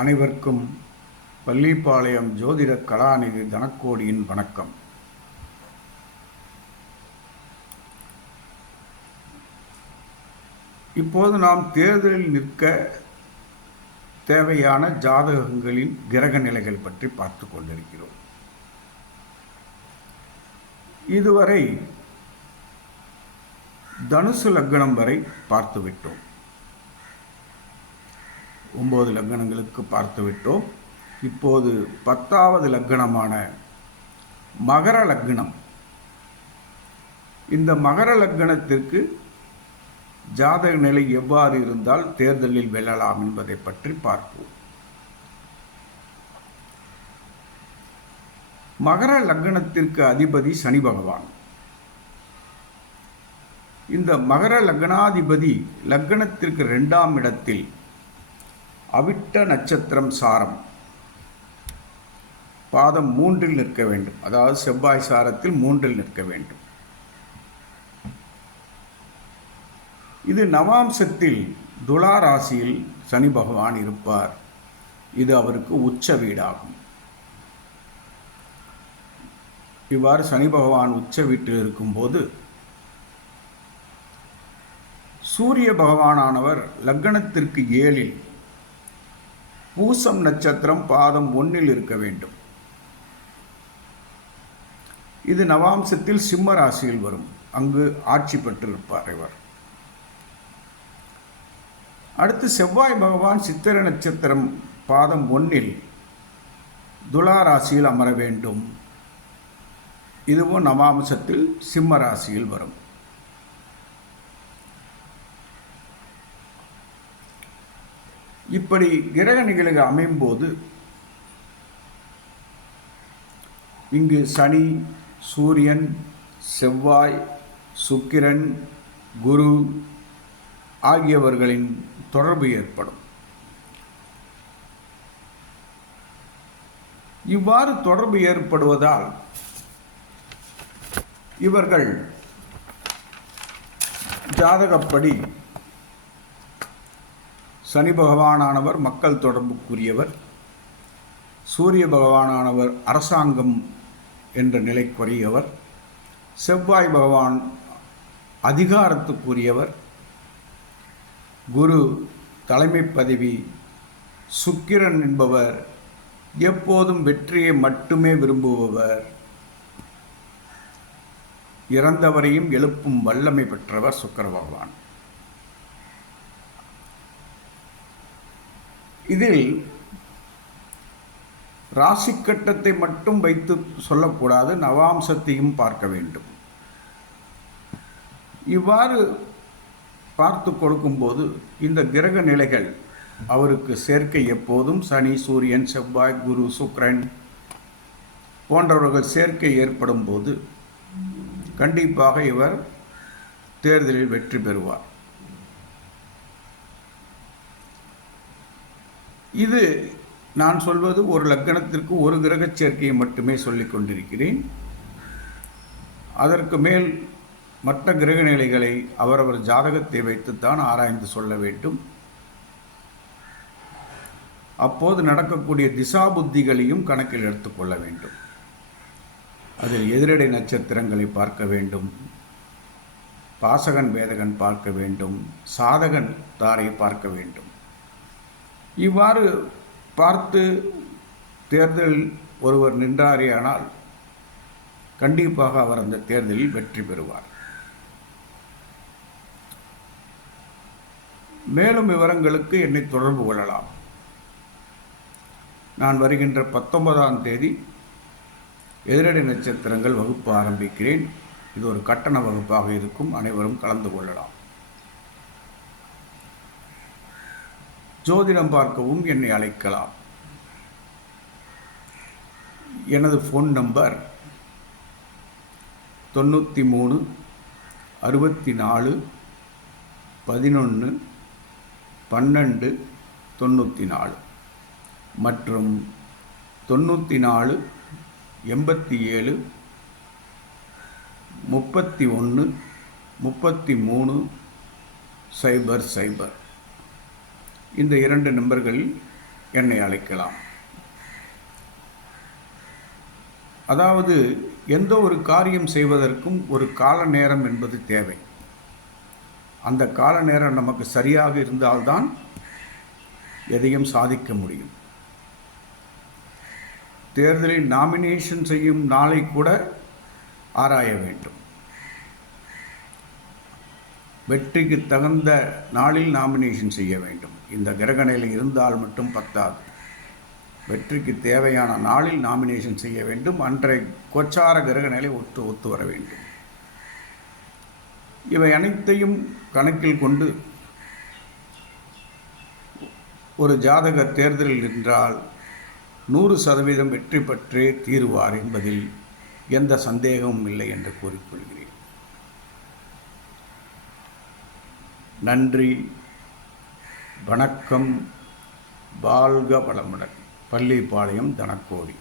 அனைவருக்கும் பள்ளிப்பாளையம் ஜோதிட கலாநிதி தனக்கோடியின் வணக்கம். இப்போது நாம் தேர்தலில் நிற்க தேவையான ஜாதகங்களின் கிரக நிலைகள் பற்றி பார்த்து கொண்டிருக்கிறோம். இதுவரை தனுசு லக்னம் வரை பார்த்துவிட்டோம். ஒம்பது லக்னங்களுக்கு பார்த்துவிட்டோம். இப்போது பத்தாவது லக்னமான மகர லக்னம் இந்த மகர லக்னத்திற்கு ஜாதக நிலை எவ்வாறு இருந்தால் தேர்தலில் வெல்லலாம் என்பதை பற்றி பார்ப்போம். மகர லக்னத்திற்கு அதிபதி சனி பகவான். இந்த மகர லக்னாதிபதி லக்னத்திற்கு ரெண்டாம் இடத்தில் அவிட்ட நட்சத்திரம் சாரம். பாதம் மூன்றில் நிற்க வேண்டும். அதாவது செவ்வாய் சாரத்தில் மூன்றில் நிற்க வேண்டும். இது நவாம்சத்தில் துலா ராசியில் சனி பகவான் இருப்பார். இது அவருக்கு உச்ச வீடாகும். இவ்வாறு சனி பகவான் உச்ச வீட்டில் இருக்கும்போது சூரிய பகவானானவர் லக்னத்திற்கு ஏழில் பூசம் நட்சத்திரம் பாதம் ஒன்றில் இருக்க வேண்டும். இது நவாம்சத்தில் சிம்ம ராசியில் வரும். அங்கு ஆட்சி பெற்றிருப்பார் இவர். அடுத்து செவ்வாய் பகவான் சித்திர நட்சத்திரம் பாதம் ஒன்றில் துலா ராசியில் அமர வேண்டும். இதுவும் நவாம்சத்தில் சிம்ம ராசியில் வரும். இப்படி கிரக நிகழ்வு அமையும்போது இங்கு சனி சூரியன் செவ்வாய் சுக்கிரன் குரு ஆகியவர்களின் தொடர்பு ஏற்படும். இவ்வாறு தொடர்பு ஏற்படுவதால் இவர்கள் ஜாதகப்படி சனி பகவானானவர் மக்கள் தொடர்புக்குரியவர். சூரிய பகவானானவர் அரசாங்கம் என்ற நிலைக்குரியவர். செவ்வாய் பகவான் அதிகாரத்துக்குரியவர். குரு தலைமை பதவி சுக்கிரன் என்பவர் எப்போதும் வெற்றியை மட்டுமே விரும்புபவர். இறந்தவரையும் எழுப்பும் வல்லமை பெற்றவர் சுக்கர பகவான். இதில் ராசி கட்டத்தை மட்டும் வைத்து சொல்லக்கூடாது நவாம்சத்தையும் பார்க்க வேண்டும். இவ்வாறு பார்த்து கொடுக்கும்போது இந்த கிரக நிலைகள் அவருக்கு சேர்க்கை எப்போதும் சனி சூரியன் செவ்வாய் குரு சுக்ரன் போன்றவர்கள் சேர்க்கை ஏற்படும் போது கண்டிப்பாக இவர் தேர்தலில் வெற்றி பெறுவார். இது நான் சொல்வது ஒரு லக்கணத்திற்கு ஒரு கிரக சேர்க்கையை மட்டுமே சொல்லிக் கொண்டிருக்கிறேன். அதற்கு மேல் மற்ற கிரக நிலைகளை அவரவர் ஜாதகத்தை வைத்துத்தான் ஆராய்ந்து சொல்ல வேண்டும். அப்போது நடக்கக்கூடிய திசா புத்திகளையும் கணக்கில் எடுத்துக்கொள்ள வேண்டும். அதில் எதிரடை நட்சத்திரங்களை பார்க்க வேண்டும். பாசகன் வேதகன் பார்க்க வேண்டும். சாதகன் தாரை பார்க்க வேண்டும். இவ்வாறு பார்த்து தேர்தலில் ஒருவர் நின்றாரேயானால் கண்டிப்பாக அவர் அந்த தேர்தலில் வெற்றி பெறுவார். மேலும் விவரங்களுக்கு என்னை தொடர்பு கொள்ளலாம். நான் வருகின்ற பத்தொன்பதாம் தேதி எதிரடி நட்சத்திரங்கள் வகுப்பு ஆரம்பிக்கிறேன். இது ஒரு கட்டண வகுப்பாக இருக்கும். அனைவரும் கலந்து கொள்ளலாம். ஜோதிடம் பார்க்கவும் என்னை அழைக்கலாம். எனது ஃபோன் நம்பர் தொண்ணூற்றி மூணு அறுபத்தி நாலு பதினொன்று பன்னெண்டு தொண்ணூற்றி நாலு மற்றும் தொண்ணூற்றி நாலு எண்பத்தி ஏழு முப்பத்தி ஒன்று முப்பத்தி மூணு சைபர் சைபர். இந்த இரண்டு நம்பர்களில் என்னை அழைக்கலாம். அதாவது எந்த ஒரு காரியம் செய்வதற்கும் ஒரு கால நேரம் என்பது தேவை. அந்த கால நேரம் நமக்கு சரியாக இருந்தால்தான் எதையும் சாதிக்க முடியும். தேர்தலில் நாமினேஷன் செய்யும் நாளை கூட ஆராய வேண்டும். வெற்றிக்கு தகுந்த நாளில் நாமினேஷன் செய்ய வேண்டும். இந்த கிரகநிலை இருந்தால் மட்டும் பத்தாது. வெற்றிக்கு தேவையான நாளில் நாமினேஷன் செய்ய வேண்டும். அன்றைய கோச்சார கிரகநிலை ஒத்து ஒத்து வர வேண்டும். இவை அனைத்தையும் கணக்கில் கொண்டு ஒரு ஜாதக தேர்தலில் நின்றால் நூறு சதவீதம் வெற்றி பெற்றே தீருவார் என்பதில் எந்த சந்தேகமும் இல்லை என்று கூறிக்கொள்கிறேன். நன்றி. வணக்கம். வாழ்க வளமுடன். பள்ளிப்பாளையம் தனக்கோடி